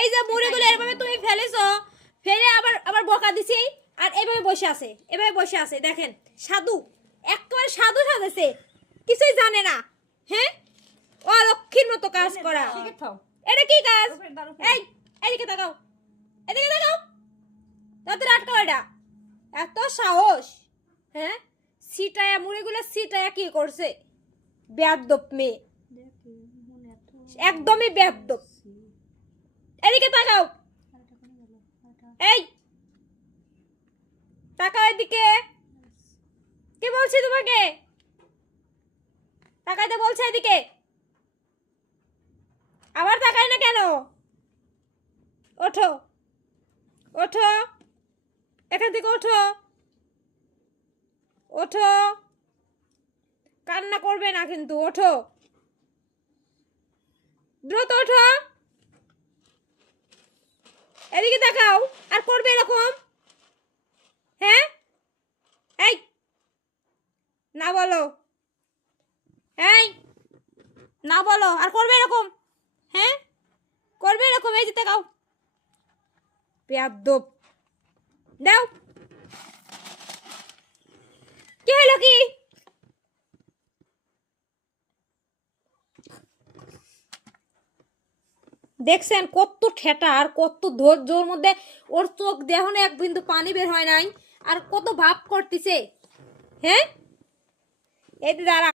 এই যে মুড়িগুলো এভাবে তুমি ফেলেছো, ফেলে আবার আবার বকা দিছি, আর এভাবে বসে আছে, এভাবে বসে আছে। দেখেন সাধু, একেবারে সাধু সাজেছে, কিছুই জানে না। হ্যাঁ, ও লক্ষ্মীর মতো কাজ করা। এটা কি কাজ? এই এদিকে তাকাও, এদিকে তাকাও, তাদের আটকাও। এটা এত সাহস! হ্যাঁ, সিটায়া মুড়িগুলো সিটায়া কি করছে? বেয়াদব মেয়ে, একদমই বেয়াদব। এদিকে তাকাও, এই তাকাও এদিকে। কি বলছি তোমাকে? তাকাইতে বলছে এদিকে, আবার তাকাই না কেন? ওঠো, ওঠো, এখান থেকে ওঠো, ওঠো, কান্না করবে না কিন্তু, ওঠো, দ্রুত ওঠো, এদিকে তাকাও। আর করবে এরকম? হ্যাঁ, এই না বলো, এই না বলো, আর করবে এরকম? হ্যাঁ, করবে এরকম? এই যে তাকাও, বেয়াদব। দাও, কি হলো কি? দেখছেন কত ঠেটা আর কত ধৈর্যর মধ্যে, ওর চোখ দেহ না এক বিন্দু পানি বের হয় নাই, আর কত ভাব করতেছে। হ্যাঁ, এই দাঁড়া।